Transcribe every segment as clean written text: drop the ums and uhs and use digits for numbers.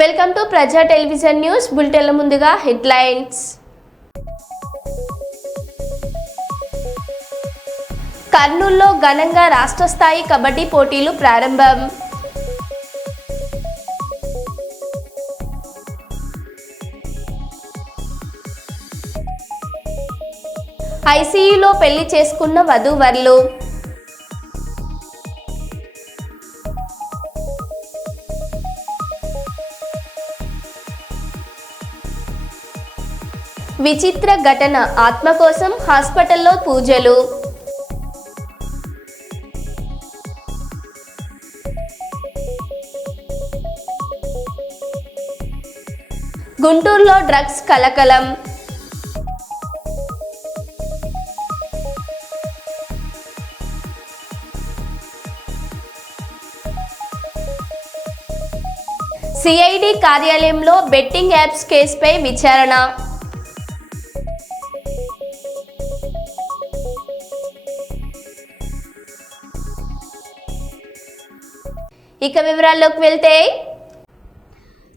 Welcome to ప్రజా television news బులెటిన్ల ముందుగా headlines. కర్నూలులో ఘనంగా రాష్ట్ర స్థాయి కబడ్డీ పోటీలు ప్రారంభం. ఐసీయూలో పెళ్లి చేసుకున్న వధూవరులు. విచిత్ర ఘటన, ఆత్మ కోసం హాస్పిటల్లో పూజలు. గుంటూరులో డ్రగ్స్ కలకలం. సిఐడి కార్యాలయంలో బెట్టింగ్ యాప్స్ కేసుపై విచారణ. ఇక వివరాల్లోకి వెళ్తే,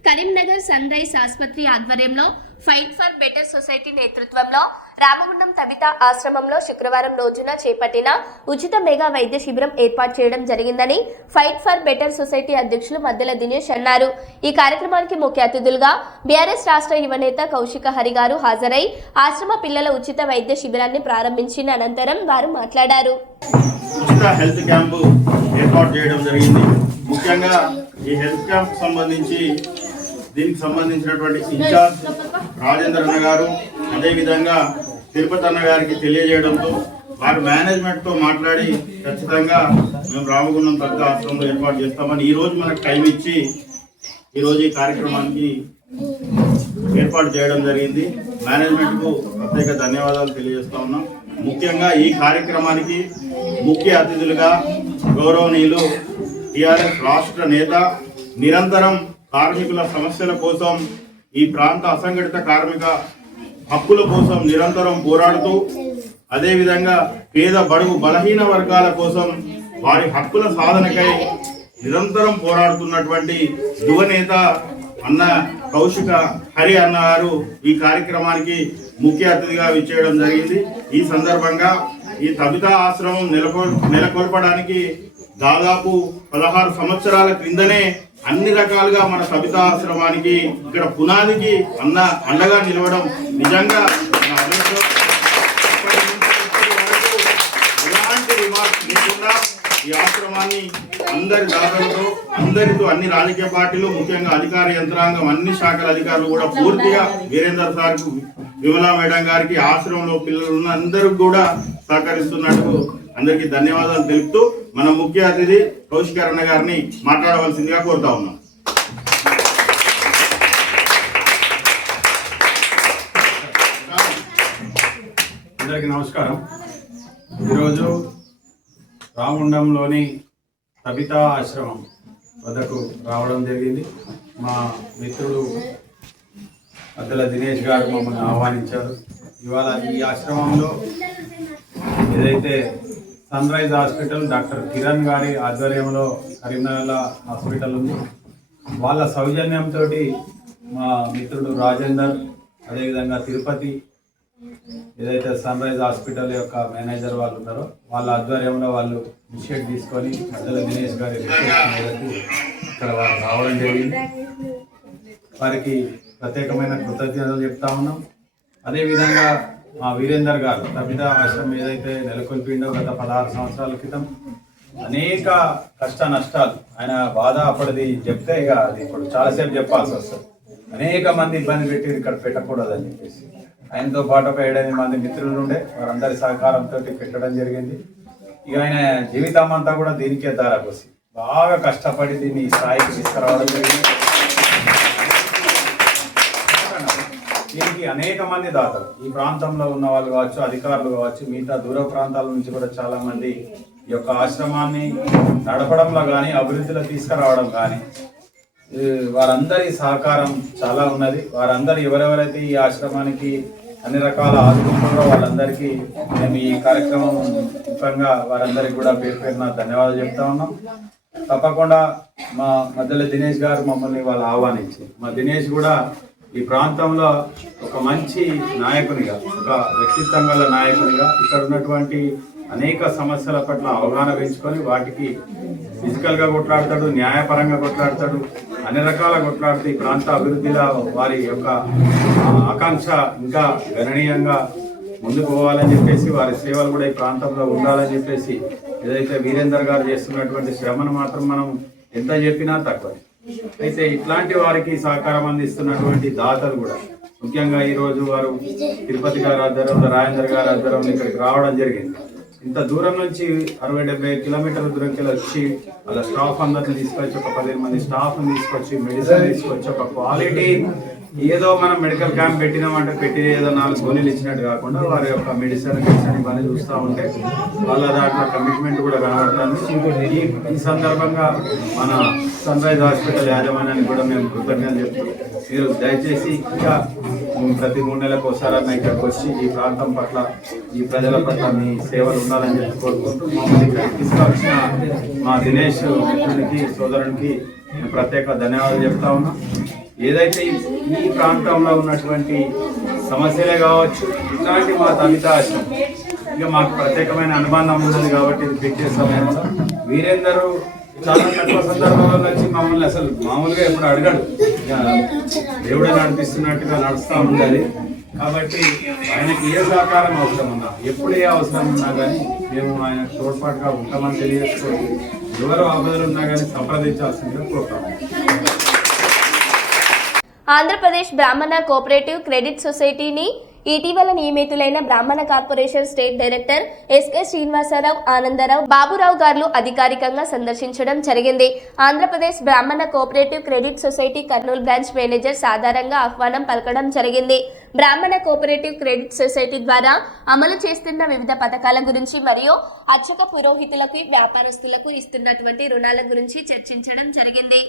కరీంనగర్ సన్ రైజ్ ఆసుపత్రి ఆధ్వర్యంలో ఫైట్ ఫర్ బెటర్ సొసైటీ నేతృత్వంలో రామగుండం తబితా ఆశ్రమంలో శుక్రవారం రోజున చేపట్టిన ఉచిత మెగా వైద్య శిబిరం ఏర్పాటు చేయడం జరిగిందని ఫైట్ ఫర్ బెటర్ సొసైటీ అధ్యక్షులు మద్దెల దినేష్ అన్నారు. ఈ కార్యక్రమానికి ముఖ్య అతిథులుగా బీఆర్ఎస్ రాష్ట్ర యువనేత కౌశిక హరి గారు హాజరై ఆశ్రమ పిల్లల ఉచిత వైద్య శిబిరాన్ని ప్రారంభించిన అనంతరం వారు మాట్లాడారు. హెల్త్ క్యాంపు ఏర్పాటు చేయడం జరిగింది. ముఖ్యంగా ఈ హెల్త్ క్యాంప్ సంబంధించి దీనికి సంబంధించినటువంటి ఇన్ఛార్జ్ రాజేంద్ర అన్న గారు, అదేవిధంగా తిరుపతి అన్న గారికి తెలియజేయడంతో వారి మేనేజ్మెంట్తో మాట్లాడి ఖచ్చితంగా మేము రామగుండం తగ్గ ఆశ్రమంలో ఏర్పాటు చేస్తామని ఈరోజు మనకు టైం ఇచ్చి ఈరోజు ఈ కార్యక్రమానికి ఏర్పాటు చేయడం జరిగింది. మేనేజ్మెంట్కు ప్రత్యేక ధన్యవాదాలు తెలియజేస్తా ఉన్నాం. ముఖ్యంగా ఈ కార్యక్రమానికి ముఖ్య అతిథులుగా గౌరవనీయులు టిఆర్ఎస్ రాష్ట్ర నేత, నిరంతరం కార్మికుల సమస్యల కోసం, ఈ ప్రాంత అసంఘటిత కార్మిక హక్కుల కోసం నిరంతరం పోరాడుతూ, అదేవిధంగా పేద బడుగు బలహీన వర్గాల కోసం వారి హక్కుల సాధనకై నిరంతరం పోరాడుతున్నటువంటి యువనేత అన్న కౌశిక హరి అన్న గారు ఈ కార్యక్రమానికి ముఖ్య అతిథిగా విచ్చేయడం జరిగింది. ఈ సందర్భంగా ఈ తబితా ఆశ్రమం నెలకొల్పడానికి దాదాపు 16 సంవత్సరాల క్రిందనే అన్ని రకాలుగా మన తబితా ఆశ్రమానికి ఇక్కడ పునాదికి అండగా నిలవడం నిజంగా ఎలాంటి రిమార్క్స్ లేకుండా ఈ ఆశ్రమాన్ని అందరి దాతలతో, అందరితో, అన్ని రాజకీయ పార్టీలు, ముఖ్యంగా అధికార యంత్రాంగం, అన్ని శాఖల అధికారులు కూడా పూర్తిగా వీరేందర్ సార్కు, విమలా మేడం గారికి, ఆశ్రమంలో పిల్లలు ఉన్న అందరికి కూడా సహకరిస్తున్నట్టు అందరికీ ధన్యవాదాలు తెలుపుతూ మన ముఖ్య అతిథి కౌశిక అన్న గారిని మాట్లాడవలసిందిగా కోరుతా ఉన్నాం. అందరికీ నమస్కారం. ఈరోజు రామగుండంలోని తబితా ఆశ్రమం వద్దకు రావడం జరిగింది. మా మిత్రుడు మద్దెల దినేష్ గారు మమ్మల్ని ఆహ్వానించారు. ఇవాళ ఈ ఆశ్రమంలో ఏదైతే Sunrise hospital doctor Kiran గారి ఆధ్వర్యంలో కరీంనగర్లో హాస్పిటల్ ఉంది, వాళ్ళ సౌజన్యంతో మా మిత్రుడు రాజేందర్, అదేవిధంగా తిరుపతి ఏదైతే సన్ రైజ్ హాస్పిటల్ యొక్క మేనేజర్ వాళ్ళు ఉన్నారో వాళ్ళ ఆధ్వర్యంలో వాళ్ళు ఇనిషియేట్ తీసుకొని మద్దెల దినేష్ గారి రిక్వెస్ట్ మేరకు ఇక్కడ వారు రావడం జరిగింది. వారికి ప్రత్యేకమైన కృతజ్ఞతలు చెప్తా ఉన్నాం. అదేవిధంగా మా వీరేందర్ గారు తబితా ఆశ్రమం ఏదైతే నెలకొల్పిండో గత 16 సంవత్సరాల క్రితం అనేక కష్ట నష్టాలు, ఆయన బాధ అప్పటిది చెప్తే ఇక అది ఇప్పుడు చాలాసేపు చెప్పాల్సి వస్తుంది. అనేక మంది ఇబ్బంది పెట్టి ఇక్కడ పెట్టకూడదని చెప్పేసి ఆయనతో పాటు ఒక 7-8 మంది మిత్రులు ఉండే వారందరి సహకారంతో పెట్టడం జరిగింది. ఇక ఆయన జీవితం అంతా కూడా దీనికే దారాపోసి బాగా కష్టపడి దీన్ని ఈ స్థాయికి తీసుకురావడం జరిగింది. దీనికి అనేక మంది దాతలు, ఈ ప్రాంతంలో ఉన్న వాళ్ళు కావచ్చు, అధికారులు కావచ్చు, మిగతా దూర ప్రాంతాల నుంచి కూడా చాలా మంది ఈ యొక్క ఆశ్రమాన్ని నడపడంలో కానీ అభివృద్ధిలో తీసుకురావడం కానీ వారందరి సహకారం చాలా ఉన్నది. వారందరూ ఎవరెవరైతే ఈ ఆశ్రమానికి అన్ని రకాల ఆదుకుంటారో వాళ్ళందరికీ మేము ఈ కార్యక్రమం ముఖ్యంగా వారందరికీ కూడా పేరు పేరున ధన్యవాదాలు చెప్తా ఉన్నాం. తప్పకుండా మా మధ్యలో దినేష్ గారు మమ్మల్ని వాళ్ళు ఆహ్వానించి మా దినేష్ కూడా ఈ ప్రాంతంలో ఒక మంచి నాయకునిగా, ఒక వ్యక్తిత్వం గల నాయకునిగా ఇక్కడ ఉన్నటువంటి అనేక సమస్యల పట్ల అవగాహన పెంచుకొని వాటికి ఫిజికల్గా కొట్లాడతాడు, న్యాయపరంగా కొట్లాడతాడు, అన్ని రకాల కొట్లాడుతూ ఈ ప్రాంత అభివృద్ధిలో వారి యొక్క ఆకాంక్ష ఇంకా గణనీయంగా ముందుకు పోవాలని చెప్పేసి, వారి సేవలు కూడా ఈ ప్రాంతంలో ఉండాలని చెప్పేసి, ఏదైతే వీరేందర్ గారు చేస్తున్నటువంటి శ్రమను మాత్రం మనం ఎంత చెప్పినా తక్కువ. అయితే ఇట్లాంటి వారికి సహకారం అందిస్తున్నటువంటి దాతలు కూడా, ముఖ్యంగా ఈరోజు వారు తిరుపతి గారి ఆధ్వర్యంలో, రాజేందర్ గారి ఆధ్వర్యంలో ఇక్కడికి రావడం జరిగింది. ఇంత దూరం నుంచి 60-70 కిలోమీటర్ల దూరంకి వచ్చి వాళ్ళ స్టాఫ్ అందరిని తీసుకొచ్చి, ఒక 15 మంది స్టాఫ్ని తీసుకొచ్చి, మెడిసిన్ తీసుకొచ్చి, ఒక క్వాలిటీ ఏదో మనం మెడికల్ క్యాంప్ పెట్టినామంటే పెట్టి ఏదో 4 గోళీలు ఇచ్చినట్టు కాకుండా వారి యొక్క మెడిసిన్ ఇవన్నీ చూస్తూ ఉంటే వాళ్ళ దాంట్లో కమిట్మెంట్ కూడా కనబడుతుంది. ఈ సందర్భంగా మన సన్ రైజ్ హాస్పిటల్ యాజమాన్యానికి కూడా మేము కృతజ్ఞతలు చెప్తూ, మీరు దయచేసి ఇంకా ప్రతి 3 నెలలకు ఒకసారి ఇక్కడికి వచ్చి ఈ ప్రాంతం పట్ల, ఈ ప్రజల పట్ల మీ సేవలు ఉండాలని చెప్పి కోరుకుంటూ, మమ్మల్ని ఇక్కడికి తీసుకొచ్చిన మా దినేష్ మిత్రునికి, సోదరునికి నేను ప్రత్యేక ధన్యవాదాలు చెప్తా ఉన్నా. ఏదైతే ఈ ప్రాంతంలో ఉన్నటువంటి సమస్యలే కావచ్చు, ఇట్లాంటి మా తమిత ఆశ్రమం ఇంకా మాకు ప్రత్యేకమైన అనుబంధం ఉన్నది కాబట్టి ఇది పెట్టే సమయంలో వీరేందరూ చాలా తక్కువ సందర్భంలో వచ్చి మమ్మల్ని అసలు మామూలుగా ఎప్పుడు అడగడు, దేవుడే నడిపిస్తున్నట్టుగా నడుస్తూ ఉండాలి. కాబట్టి ఆయనకి ఏ సహకారం అవసరం ఉన్నా, ఎప్పుడు ఏ అవసరం ఉన్నా కానీ మేము ఆయన తోడ్పాటుగా ఉంటామని తెలియజేసుకోండి. ఎవరు ఆపదలు ఉన్నా కానీ సంప్రదించాల్సిందిగా కోరుతాము. ఆంధ్రప్రదేశ్ బ్రాహ్మణ కోఆపరేటివ్ క్రెడిట్ సొసైటీని ఇటీవల నియమితులైన Brahmin corporation state director SK Srinivasarao, Anandarao, Baburao గారు అధికారికంగా సందర్శించడం జరిగింది. Andhra Pradesh Brahmin cooperative credit society Kurnool branch manager సాధారణంగా ఆహ్వానం పలకడం జరిగింది. బ్రాహ్మణ కోఆపరేటివ్ క్రెడిట్ సొసైటీ ద్వారా అమలు చేస్తున్న వివిధ పథకాల గురించి మరియు అర్చక పురోహితులకు, వ్యాపారస్తులకు ఇస్తున్నటువంటి రుణాల గురించి చర్చించడం జరిగింది.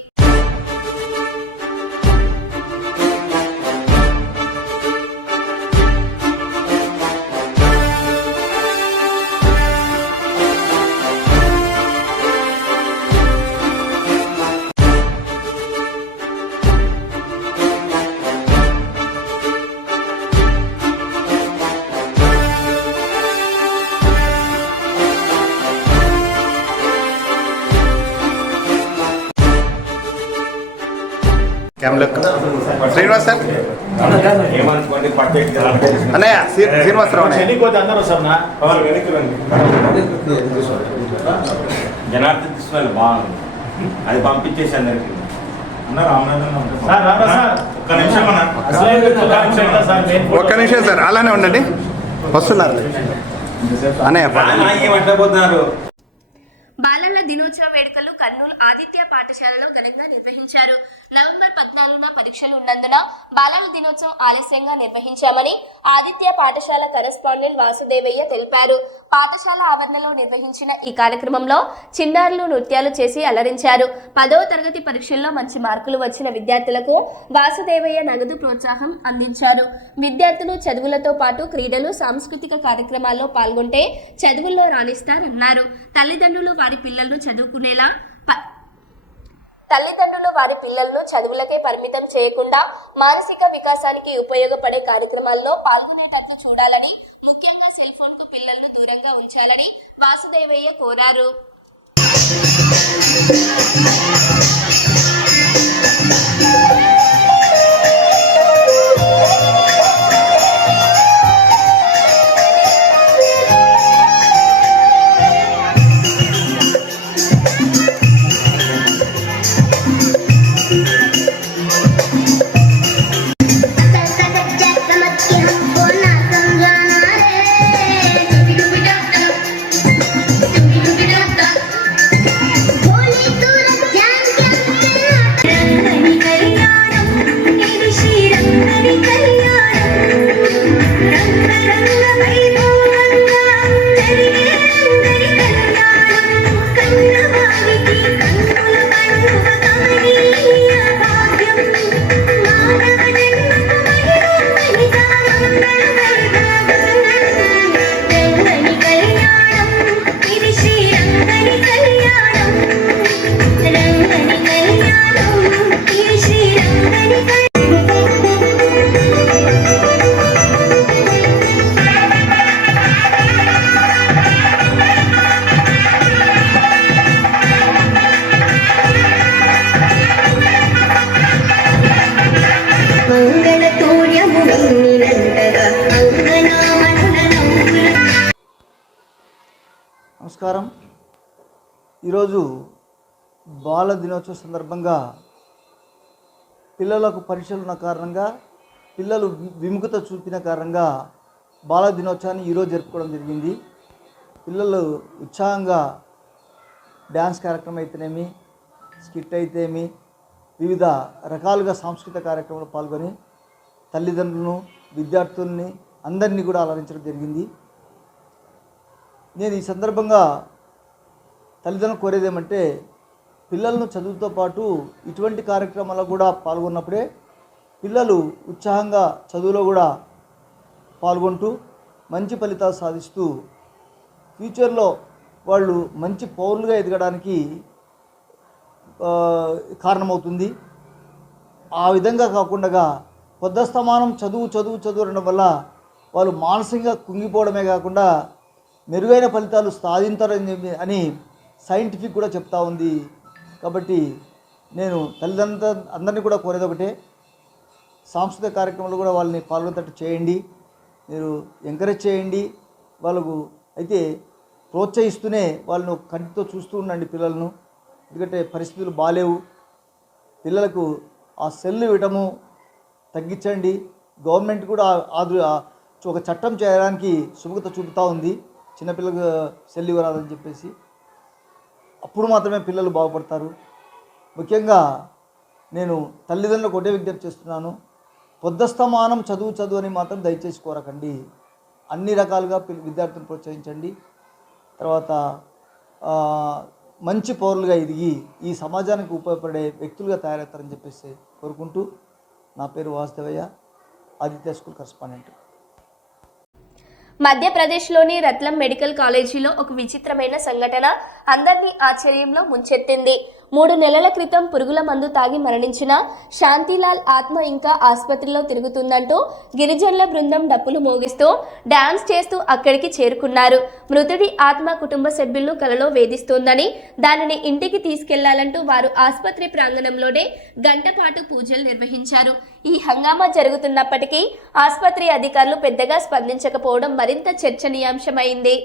శ్రీనివాస్ సార్ అన్నయ్య, శ్రీనివాసరావు జనార్దన్ తీసుకుని బాగుంది, అది పంపించేసి అందరికి. ఒక్క నిమిషం సార్, అలానే ఉండండి, వస్తున్నారు అన్నయ్య. ఏమంటపోతున్నారు? బాలల దినోత్సవ వేడుకలు కర్నూలు ఆదిత్య పాఠశాలలో ఘనంగా నిర్వహించారు. నవంబర్ 14న పరీక్షలు ఉన్నందున బాలల దినోత్సవం ఆలస్యంగా నిర్వహించామని ఆదిత్య పాఠశాల కరెస్పాండెంట్ వాసుదేవయ్య తెలిపారు. పాఠశాల ఆవరణలో నిర్వహించిన ఈ కార్యక్రమంలో చిన్నారులు నృత్యాలు చేసి అలరించారు. 10వ తరగతి పరీక్షల్లో మంచి మార్కులు వచ్చిన విద్యార్థులకు వాసుదేవయ్య నగదు ప్రోత్సాహం అందించారు. విద్యార్థులు చదువులతో పాటు క్రీడలు, సాంస్కృతిక కార్యక్రమాల్లో పాల్గొంటే చదువుల్లో రాణిస్తారన్నారు. తల్లిదండ్రులు వారి పిల్లలను చదువులకే పరిమితం చేయకుండా మానసిక వికాసానికి ఉపయోగపడే కార్యక్రమాల్లో పాల్గొనేటట్లు చూడాలని, ముఖ్యంగా సెల్ ఫోన్ కు పిల్లలను దూరంగా ఉంచాలని వాసుదేవయ్య కోరారు. నమస్కారం. ఈరోజు బాల దినోత్సవం సందర్భంగా పిల్లలకు పరీక్షలు ఉన్న కారణంగా పిల్లలు విముఖత చూపిన కారణంగా బాల దినోత్సవాన్ని ఈరోజు జరుపుకోవడం జరిగింది. పిల్లలు ఉత్సాహంగా డ్యాన్స్ కార్యక్రమం అయితేనేమి, స్కిట్ అయితేమి, వివిధ రకాలుగా సాంస్కృతిక కార్యక్రమాలు పాల్గొని తల్లిదండ్రులను, విద్యార్థుల్ని అందరినీ కూడా అలరించడం జరిగింది. నేను ఈ సందర్భంగా తల్లిదండ్రులు కోరేది ఏమంటే, పిల్లలను చదువుతో పాటు ఇటువంటి కార్యక్రమాల్లో కూడా పాల్గొన్నప్పుడే పిల్లలు ఉత్సాహంగా చదువులో కూడా పాల్గొంటూ మంచి ఫలితాలు సాధిస్తూ ఫ్యూచర్లో వాళ్ళు మంచి పౌరులుగా ఎదగడానికి కారణమవుతుంది. ఆ విధంగా కాకుండా పొద్దస్తమానం చదువు అనడం వల్ల వాళ్ళు మానసికంగా కుంగిపోవడమే కాకుండా మెరుగైన ఫలితాలు సాధించారని అని సైంటిఫిక్ కూడా చెప్తా ఉంది. కాబట్టి నేను తల్లిదండ్రులు అందరినీ కూడా కోరేది ఒకటే, సాంస్కృతిక కార్యక్రమాలు కూడా వాళ్ళని పాల్గొనేటట్టు చేయండి, మీరు ఎంకరేజ్ చేయండి. వాళ్ళకు అయితే ప్రోత్సహిస్తూనే వాళ్ళను కంటితో చూస్తూ ఉండండి పిల్లలను. ఎందుకంటే పరిస్థితులు బాలేవు. పిల్లలకు ఆ సెల్ ఇవ్వటము తగ్గించండి. గవర్నమెంట్ కూడా ఒక చట్టం చేయడానికి సుముఖత చూపుతూ ఉంది, చిన్నపిల్లలకు సెల్ ఇవ్వరాదని చెప్పేసి. అప్పుడు మాత్రమే పిల్లలు బాగుపడతారు. ముఖ్యంగా నేను తల్లిదండ్రులకు ఒకటే విజ్ఞప్తి చేస్తున్నాను, పొద్దస్తమానం చదువు అని మాత్రం దయచేసి కోరకండి. అన్ని రకాలుగా విద్యార్థులను ప్రోత్సహించండి. తర్వాత మంచి పౌరులుగా ఎదిగి ఈ సమాజానికి ఉపయోగపడే వ్యక్తులుగా తయారవుతారని చెప్పేసి కోరుకుంటూ, నా పేరు వాసుదేవయ్య, ఆదిత్య స్కూల్ కరెస్పాండెంట్. మధ్యప్రదేశ్లోని రత్లం మెడికల్ కాలేజీలో ఒక విచిత్రమైన సంఘటన అందరినీ ఆశ్చర్యంలో ముంచెత్తింది. 3 నెలల క్రితం పురుగుల మందు తాగి మరణించిన శాంతిలాల్ ఆత్మ ఇంకా ఆసుపత్రిలో తిరుగుతుందంటూ గిరిజనుల బృందం డప్పులు మోగిస్తూ డాన్స్ చేస్తూ అక్కడికి చేరుకున్నారు. మృతుడి ఆత్మ కుటుంబ సభ్యులను కలలో వేధిస్తోందని, దానిని ఇంటికి తీసుకెళ్లాలంటూ వారు ఆసుపత్రి ప్రాంగణంలోనే గంటపాటు పూజలు నిర్వహించారు. ఈ హంగామా జరుగుతున్నప్పటికీ ఆసుపత్రి అధికారులు పెద్దగా స్పందించకపోవడం మరింత చర్చనీయాంశమైంది.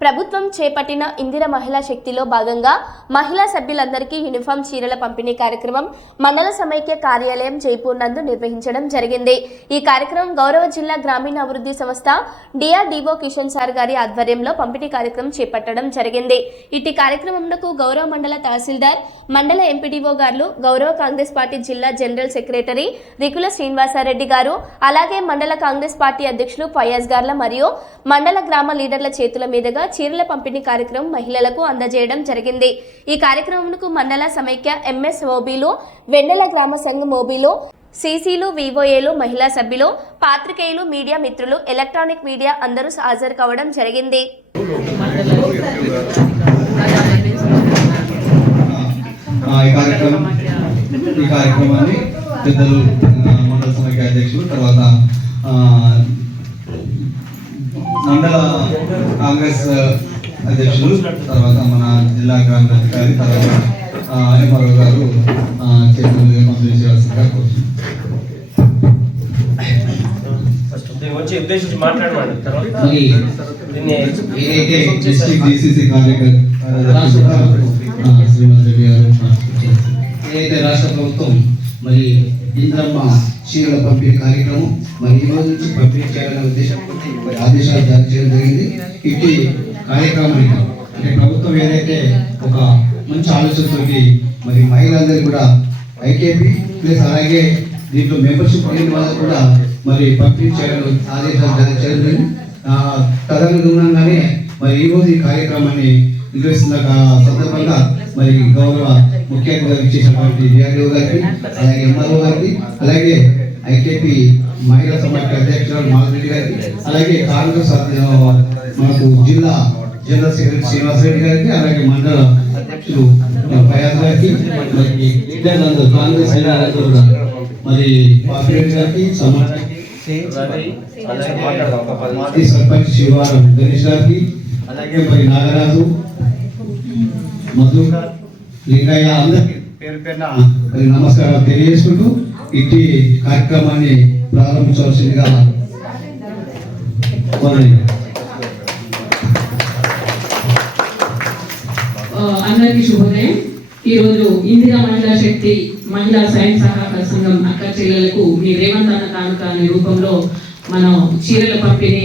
ప్రభుత్వం చేపట్టిన ఇందిర మహిళా శక్తిలో భాగంగా మహిళా సభ్యులందరికీ యూనిఫామ్ చీరల పంపిణీ కార్యక్రమం మండల సమైక్య కార్యాలయం జైపూర్ నందు నిర్వహించడం జరిగింది. ఈ కార్యక్రమం గౌరవ జిల్లా గ్రామీణ అభివృద్ధి సంస్థ డిఆర్డీఓ కిషన్ సార్ గారి ఆధ్వర్యంలో పంపిణీ కార్యక్రమం చేపట్టడం జరిగింది. ఇట్టి కార్యక్రమంకు గౌరవ మండల తహసీల్దార్, మండల ఎంపీడీఓ గారు, గౌరవ కాంగ్రెస్ పార్టీ జిల్లా జనరల్ సెక్రటరీ రికుల శ్రీనివాసారెడ్డి గారు, అలాగే మండల కాంగ్రెస్ పార్టీ అధ్యక్షులు ఫయాజ్ గార్ల మరియు మండల గ్రామ లీడర్ల చేతుల మీదుగా చీరల పంపిణీ కార్యక్రమం మహిళలకు అందజేయడం జరిగింది. ఈ కార్యక్రమంకు మండల సమైక్య ఎంఎస్ ఓబీలు, వెన్నెల గ్రామ సంఘం ఓబీలు, సీసీలు, వివోఏలు, మహిళా సభ్యులు, పాత్రికేయులు, మీడియా మిత్రులు, ఎలక్ట్రానిక్ మీడియా అందరూ హాజరు కావడం జరిగింది. ఈ కార్యక్రమాన్ని పెద్దలు మండల సమైక్య అధ్యక్షులు, తర్వాత మండల కాంగ్రెస్ అధ్యక్షులు, తర్వాత మన జిల్లా కాంగ్రెస్ అధికారి, తర్వాత ఎంఆర్ఓ గారు చేతులుగా పంపిణీ చేయాల్సిందిగా కోరుతున్నాను. ఏదైతే డిస్ట్రిక్ట్ డిసిసి కార్యకర్త శ్రీమతి రెడ్డి గారు ఏదైతే రాష్ట్ర ప్రభుత్వం మరి ఇంద్రమ్మ చీరల పంపిణీ కార్యక్రమం మరి ఈ రోజు నుంచి పంపిణీ చేయాలనే ఉద్దేశంతో మరి ఆదేశాలు జారీ చేయడం జరిగింది. ఇటు కార్యక్రమాన్ని అంటే ప్రభుత్వం ఏదైతే ఒక మంచి ఆలోచనతోటి మరి మహిళలందరికీ కూడా ఐకేపీ ప్లస్ అలాగే దీంట్లో మెంబర్షిప్ లేని వాళ్ళకు కూడా మరి పంపిణీ చేయాలని ఆదేశాలు జారీ చేయడం జరిగింది. తదనుగుణంగానే మరి ఈ రోజు ఈ కార్యక్రమాన్ని నిర్వహిస్తున్న సందర్భంగా మరి గౌరవ ముఖ్య అతిథిగా విచ్చేసినటువంటి డిఆర్ఓ గారికి, అలాగే ఎంఆర్ఓ గారికి, అలాగే ఐకేపీ మహిళా సమాఖ్య అధ్యక్షురాలు మాధురెడ్డి గారికి, అలాగే కాంగ్రెస్ మనకు జిల్లా జనరల్ సెక్రటరీ శ్రీనివాసరెడ్డి గారికి, అలాగే మండల అధ్యక్షులు ఫయాజ్ గారికి, మరి లీడర్స్ అందరూ కాంగ్రెస్ లీడర్స్ కూడా మరి పాపిరెడ్డి గారికి, సమాజానికి, మాజీ సర్పంచ్ శివారం గణేష్ గారికి, అలాగే మరి నాగరాజు, మధుకర్, లింగయ్య అందరికి పేరు పేరున మరి నమస్కారం తెలియజేసుకుంటూ ఇట్టి కార్యక్రమాన్ని ప్రారంభించవలసిందిగా అందరికీ శుభోదయం. ఈరోజు ఇందిరా మహిళా శక్తి మహిళా స్వయం సహాయక సంఘం అక్క చెల్లెలకు మీ రేవంత్ అన్న కానుక అనే రూపంలో మనం చీరల పంపిణీ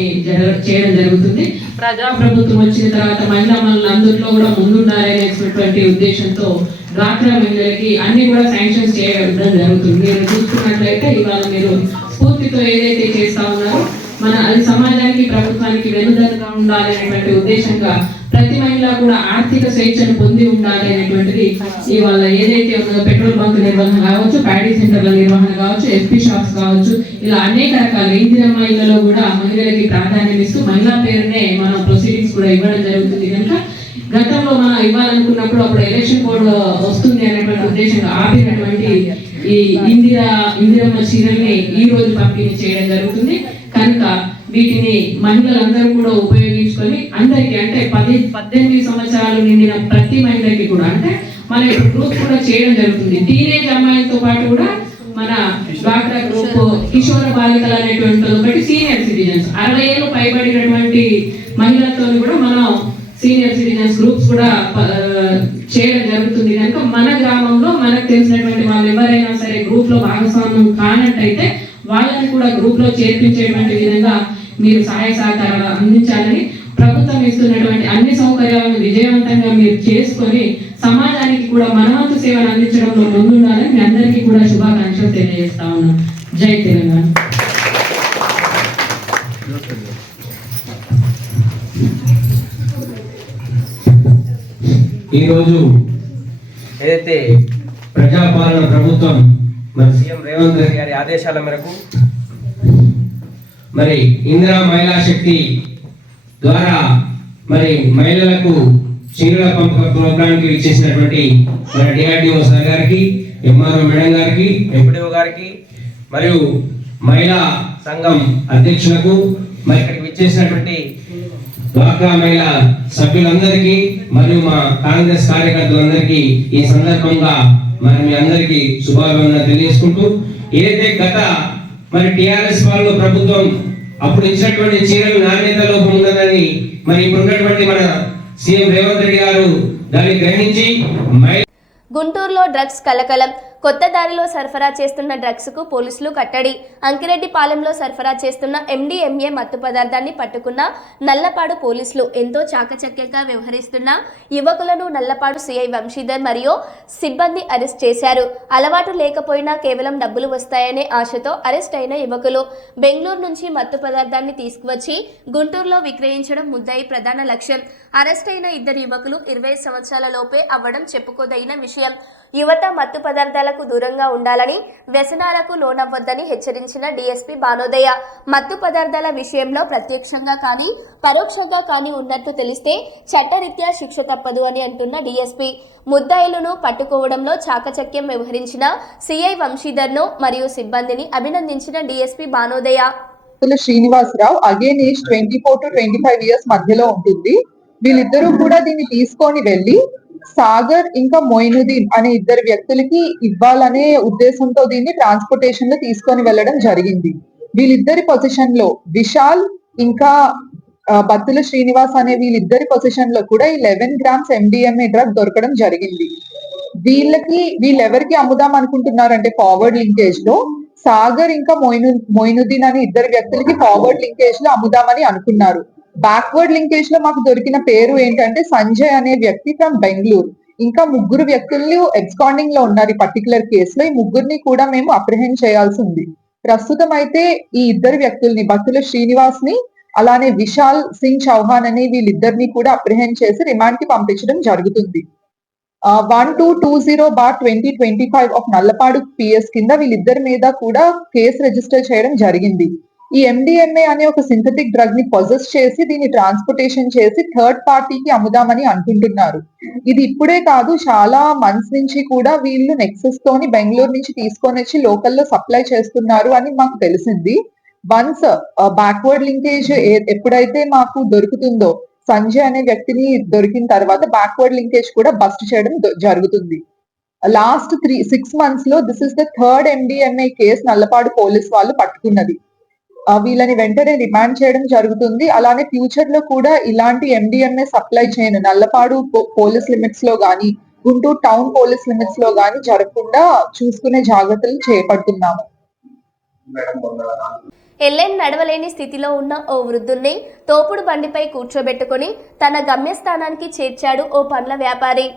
చేయడం జరుగుతుంది. ప్రజాప్రభుత్వం వచ్చిన తర్వాత మహిళా మనులందరిలో కూడా ముందుండాలనేటువంటి ఉద్దేశంతో డ్వాక్రా మహిళలకి అన్ని కూడా శాంక్షన్స్ చేయడం జరుగుతుంది. మీరు చూసుకున్నట్లయితే ఇవాళ మీరు స్ఫూర్తితో ఏదైతే చేస్తా ఉన్నారో అది సమాజానికి ప్రభుత్వానికి వెన్నుదన్నుగా ఉండాలి అనేటువంటి ఉద్దేశంగా ప్రతి మహిళ కూడా ఆర్థిక స్వేచ్ఛను పొంది ఉండాలి అనేటువంటిది ఇవాళ ఏదైతే ఉన్నదో పెట్రోల్ బంక్ నిర్వహణ కావచ్చు, ప్యాడీ సెంటర్ల నిర్వహణ కావచ్చు, ఎఫ్పీ షాప్స్ కావచ్చు, ఇలా అనేక రకాల ఇందిరమ్మ ఇళ్లలో కూడా మహిళలకి ప్రాధాన్యం ఇస్తూ మహిళా పేరునే మనం ప్రొసీడింగ్స్ కూడా ఇవ్వడం జరుగుతుంది. కనుక గతంలో మనం ఇవ్వాలనుకున్నప్పుడు అప్పుడు ఎలక్షన్ కోడ్ వస్తుంది అనేటువంటి ఉద్దేశంగా ఆపినటువంటి ఈ ఇందిరమ్మ చీరల్ని ఈ రోజు పంపిణీ చేయడం జరుగుతుంది. కనుక వీటిని మహిళలందరూ కూడా ఉపయోగించుకొని అందరికి అంటే 18 సంవత్సరాలు నిండిన ప్రతి మహిళకి కూడా అంటే మన గ్రూప్ కూడా చేయడం జరుగుతుంది. టీనేజ్ అమ్మాయిలతో పాటు కూడా మన డ్వాక్రా గ్రూప్, కిషోర బాలికలు అనేటువంటి ఒకటి, సీనియర్ సిటిజన్స్ 60 ఏళ్ళు పైబడినటువంటి మహిళలతో కూడా మనం సీనియర్ సిటిజన్స్ గ్రూప్స్ కూడా చేయడం జరుగుతుంది. కనుక మన గ్రామంలో మనకు తెలిసినటువంటి వాళ్ళు ఎవరైనా సరే గ్రూప్ లో భాగస్వామ్యం కానట్టయితే వాళ్ళని కూడా గ్రూప్ లో చేర్పించేటువంటి విధంగా మీరు సహాయ సహకారాలు అందించాలని, ప్రభుత్వం ఇస్తున్నటువంటి అన్ని సౌకర్యాలను విజయవంతంగా మీరు చేసుకొని సమాజానికి కూడా మనవంతు సేవలు అందించడంలో ముందుండాలని మీ అందరికీ కూడా శుభాకాంక్షలు తెలియజేస్తా ఉన్నాం. జై తెలంగాణ. ఈరోజు ఏదైతే ప్రజాపాలన ప్రభుత్వం మరి సీఎం రేవంత్ రెడ్డి గారి ఆదేశాల మేరకు మరి ఇందిరా మహిళా శక్తి ద్వారా మరి మహిళలకు చీరల పంపక ప్రోగ్రాంకి ఇచ్చేసినటువంటి మరి డిఆర్డిఓ సార్ గారికి, ఎంఆర్ఓ మేడం గారికి, ఎంపీడీఓ గారికి మరియు మహిళా సంఘం అధ్యక్షులకు మరి ఇక్కడికి ఇచ్చేసినటువంటి డ్వాక్రా మహిళా సభ్యులందరికీ మరియు మా కాంగ్రెస్ కార్యకర్తలందరికీ ఈ సందర్భంగా మరి మీ అందరికీ శుభాకాంక్షలు తెలియజేసుకుంటూ ఏదైతే గత మరి టిఆర్ఎస్ పాలన ప్రభుత్వం అప్పుడు ఇచ్చినటువంటి చీరలు నాణ్యత లోపం ఉన్నదని మరి ఇప్పుడు ఉన్నటువంటి మన సీఎం రేవంత్ రెడ్డి గారు దాన్ని గ్రహించి గుంటూరులో డ్రగ్స్ కలకలం. కొత్త దారిలో సరఫరా చేస్తున్న డ్రగ్స్కు పోలీసులు కట్టడి. అంకిరెడ్డిపాలెంలో సరఫరా చేస్తున్న MDMA మత్తు పదార్థాన్ని పట్టుకున్న నల్లపాడు పోలీసులు. ఎంతో చాకచక్యంగా వ్యవహరిస్తున్న యువకులను నల్లపాడు సిఐ వంశీధర్ మరియు సిబ్బంది అరెస్ట్ చేశారు. అలవాటు లేకపోయినా కేవలం డబ్బులు వస్తాయనే ఆశతో అరెస్ట్ అయిన యువకులు బెంగళూరు నుంచి మత్తు పదార్థాన్ని తీసుకువచ్చి గుంటూరులో విక్రయించడం ముద్దాయి ప్రధాన లక్ష్యం. అరెస్ట్ అయిన 2 యువకులు 20 సంవత్సరాల లోపే అవ్వడం చెప్పుకోదగిన విషయం. యువత మత్తు పదార్థాలకు దూరంగా ఉండాలని, వ్యసనాలకు లోనవ్వద్దని హెచ్చరించిన డీఎస్పీ బానోదయ. మత్తు పదార్థాల విషయంలో ప్రత్యక్షంగా కానీ పరోక్షంగా కానీ ఉన్నట్టు తెలిస్తే చట్టరీత్యా శిక్ష తప్పదు అని అంటున్న డీఎస్పీ. ముద్దాయిలను పట్టుకోవడంలో చాకచక్యం వ్యవహరించిన సిఐ వంశీధర్ను మరియు సిబ్బందిని అభినందించిన DSP Bhanodaya. Srinivasarao again age 24 to 25 years మధ్యలో ఉంటుంది. వీళ్ళిద్దరూ కూడా దీన్ని తీసుకొని వెళ్ళి సాగర్ ఇంకా మొయినుద్దీన్ అనే 2 వ్యక్తులకి ఇవ్వాలనే ఉద్దేశంతో దీన్ని ట్రాన్స్పోర్టేషన్ లో తీసుకొని వెళ్ళడం జరిగింది. వీళ్ళిద్దరి పొజిషన్ లో విశాల్ ఇంకా బత్తుల శ్రీనివాస్ అనే వీళ్ళిద్దరి పొజిషన్ లో కూడా 11 grams MDMA డ్రగ్ దొరకడం జరిగింది. వీళ్ళెవరికి అమ్ముదాం అనుకుంటున్నారంటే ఫార్వర్డ్ లింకేజ్ లో సాగర్ ఇంకా మొయినుద్దీన్ అనే 2 వ్యక్తులకి ఫార్వర్డ్ లింకేజ్ లో అమ్ముదామని అనుకున్నారు. బ్యాక్వర్డ్ లింకేజ్ లో మాకు దొరికిన పేరు ఏంటంటే సంజయ్ అనే వ్యక్తి ఫ్రమ్ బెంగళూరు. ఇంకా 3 వ్యక్తులు ఎబ్స్కాండింగ్ లో ఉన్నారు ఈ పర్టికులర్ కేసులో. ఈ 3 కూడా మేము అప్రిహెండ్ చేయాల్సి ఉంది. ప్రస్తుతం అయితే ఈ 2 వ్యక్తుల్ని బత్తుల శ్రీనివాస్ ని అలానే విశాల్ సింగ్ చౌహాన్ అనే వీళ్ళిద్దరిని కూడా అప్రిహెండ్ చేసి రిమాండ్ కి పంపించడం జరుగుతుంది. 1220/2025 ఆఫ్ నల్లపాడు పిఎస్ కింద వీళ్ళిద్దరి మీద కూడా కేసు రిజిస్టర్ చేయడం జరిగింది. ఈ MDMA అనే ఒక సింథటిక్ డ్రగ్ ని పొజెస్ చేసి దీన్ని ట్రాన్స్పోర్టేషన్ చేసి థర్డ్ పార్టీకి అమ్ముదామని అనుకుంటున్నారు. ఇది ఇప్పుడే కాదు, చాలా మంత్స్ నుంచి కూడా వీళ్ళు నెక్సెస్ తోని బెంగళూరు నుంచి తీసుకొని వచ్చి లోకల్లో సప్లై చేస్తున్నారు అని మాకు తెలిసింది. వన్స్ బ్యాక్వర్డ్ లింకేజ్ ఎప్పుడైతే మాకు దొరుకుతుందో, సంజయ్ అనే వ్యక్తిని దొరికిన తర్వాత బ్యాక్వర్డ్ లింకేజ్ కూడా బస్ట్ చేయడం జరుగుతుంది. లాస్ట్ 6 months లో this is the third MDMA case Nallapadu police వాళ్ళు పట్టుకున్నది. వీళ్ళని వెంటనే రిమాండ్ చేయడం జరుగుతుంది. అలానే ఫ్యూచర్ లో కూడా ఇలాంటి MDMA సప్లై చేయను నల్లపాడు పోలీస్ లిమిట్స్ లో గానీ, గుంటూరు టౌన్ పోలీస్ లిమిట్స్ లో గానీ జరగకుండా చూసుకునే జాగ్రత్తలు చేపడుతున్నాము. ఎల్లెన్ నడవలేని స్థితిలో ఉన్న ఓ వృద్ధుల్ని తోపుడు బండిపై కూర్చోబెట్టుకుని తన గమ్యస్థానానికి చేర్చాడు ఓ పండ్ల వ్యాపారి.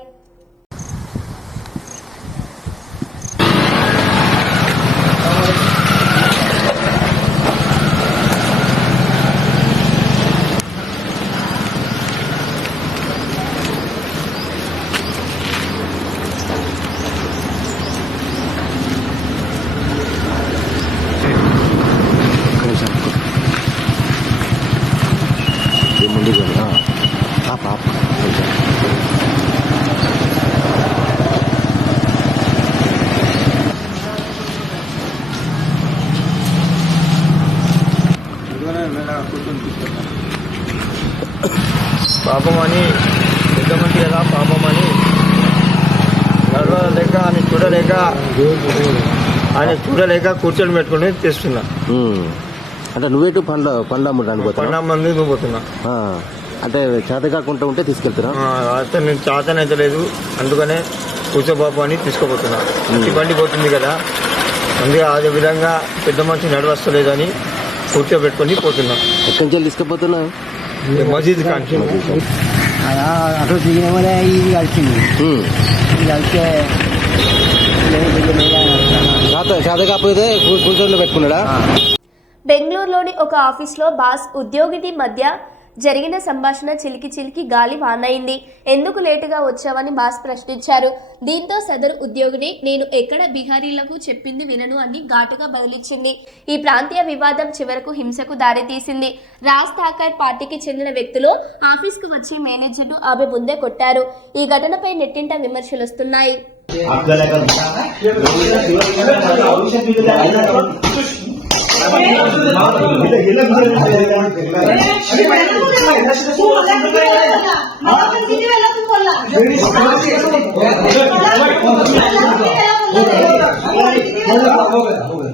పాపమని పెద్దమంది కదా, పాపమని నడవలేక ఆయన చూడలేక కూర్చొని పెట్టుకుని తెస్తున్నా. అంటే నువ్వేటు పండ్ల అమ్మడానికి పోతా? పండ్ల మంది నువ్వు పోతున్నా అంటే చేత కాకుండా ఉంటే తీసుకెళ్తున్నా? అయితే నేను చేతనైతే లేదు, అందుకనే కూర్చోబాబు అని తీసుకుపోతున్నా. ఇంటి బండి పోతుంది కదా, అందుకే అదే విధంగా పెద్ద మనిషి నడవస్తలేదని కూర్చోబెట్టుకుని పోతున్నా. ఎక్కడి నుంచి తీసుకుపోతున్నా? మసీద్ కాంచి అటు దిగిన ఇది కలిసింది. ఇది కలిస్తే చేత కాకపోతే కూర్చొని పెట్టుకున్నాడా? బెంగళూరులోని ఒక ఆఫీస్లో బాస్ ఉద్యోగిని మధ్య జరిగిన సంభాషణ చిలికి గాలి వానైంది. ఎందుకు లేటుగా వచ్చావని బాస్ ప్రశ్నించారు. దీంతో సదరు ఉద్యోగిని నేను ఎక్కడ బిహారీలకు చెప్పింది వినను అని ఘాటుగా బదిలిచ్చింది. ఈ ప్రాంతీయ వివాదం చివరకు హింసకు దారితీసింది. రాజ్ ఠాకర్ పార్టీకి చెందిన వ్యక్తులు ఆఫీస్కు వచ్చి మేనేజర్ను ఆమె ముందే కొట్టారు. ఈ ఘటనపై నెట్టింట విమర్శలు వస్తున్నాయి.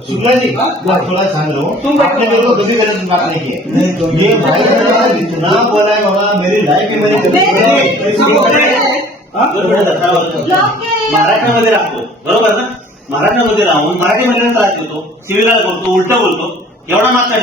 शुक्ला जी थोड़ा सांग लो, तुम अपने को कभी गलत बात नहीं की। ये भाई इतना बोला है बाबा, मेरी लाइफ में मेरी मराठीमध्ये राहतो, बरोबर ना? मराठीमध्ये राहून मराठीमध्ये त्रास देतो, सिव्हिलला बोलतो, उलट बोलतो, एवढा मागता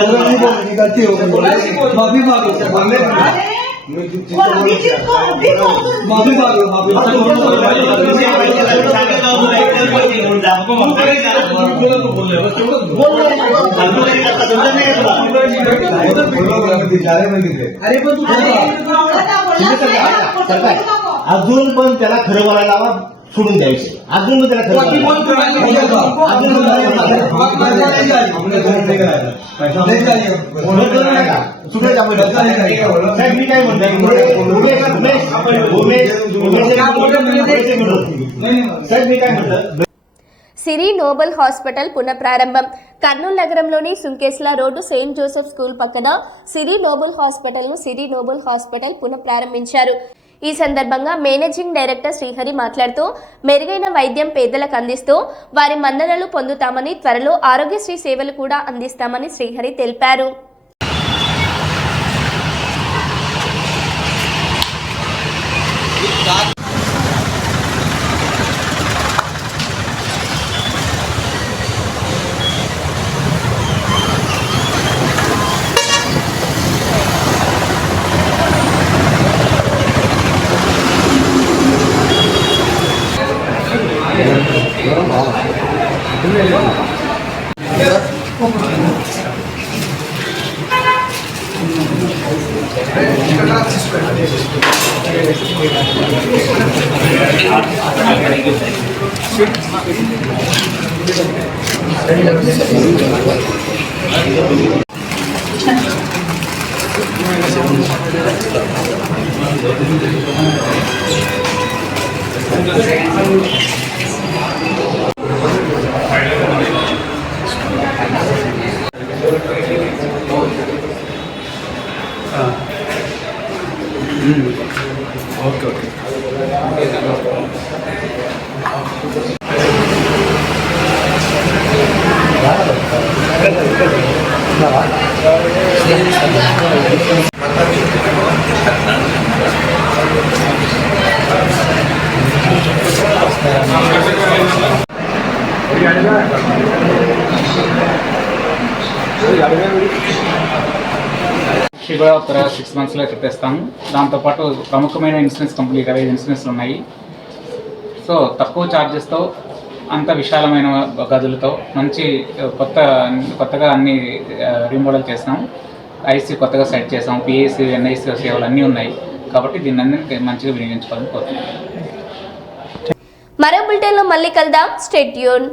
अजून पण त्याला खरं बोलायला लावा, सोडून द्यायचे. अजून पण त्याला खरं मी काय म्हणतो, సిరి నోబెల్ హాస్పిటల్ పునఃప్రారంభం. కర్నూలు నగరంలోని సుంకేస్ల రోడ్డు సెయింట్ జోసెఫ్ స్కూల్ పక్కన సిరి నోబెల్ హాస్పిటల్ పునఃప్రారంభించారు. ఈ సందర్భంగా మేనేజింగ్ డైరెక్టర్ శ్రీహరి మాట్లాడుతూ మెరుగైన వైద్యం పేదలకు అందిస్తూ వారి మన్ననలు పొందుతామని, త్వరలో ఆరోగ్యశ్రీ సేవలు కూడా అందిస్తామని శ్రీహరి తెలిపారు. కూడా ఒక 6 monthsలో తెప్పిస్తాము. దాంతోపాటు ప్రముఖమైన ఇన్సూరెన్స్ కంపెనీ 25 ఇన్సూరెన్స్లు ఉన్నాయి. సో తక్కువ ఛార్జెస్తో అంత విశాలమైన గదులతో మంచి కొత్తగా అన్ని రీమోడల్ చేస్తాం. ఐసీ కొత్తగా సెట్ చేసాం. పిఎస్సి ఎన్ఐసి సేవలు అన్నీ ఉన్నాయి కాబట్టి దీన్ని అన్ని మంచిగా వినియోగించుకోవాలని కోరుతున్నాం. మరో బులెటిన్లో మళ్ళీ కలుద్దాం. Stay tune.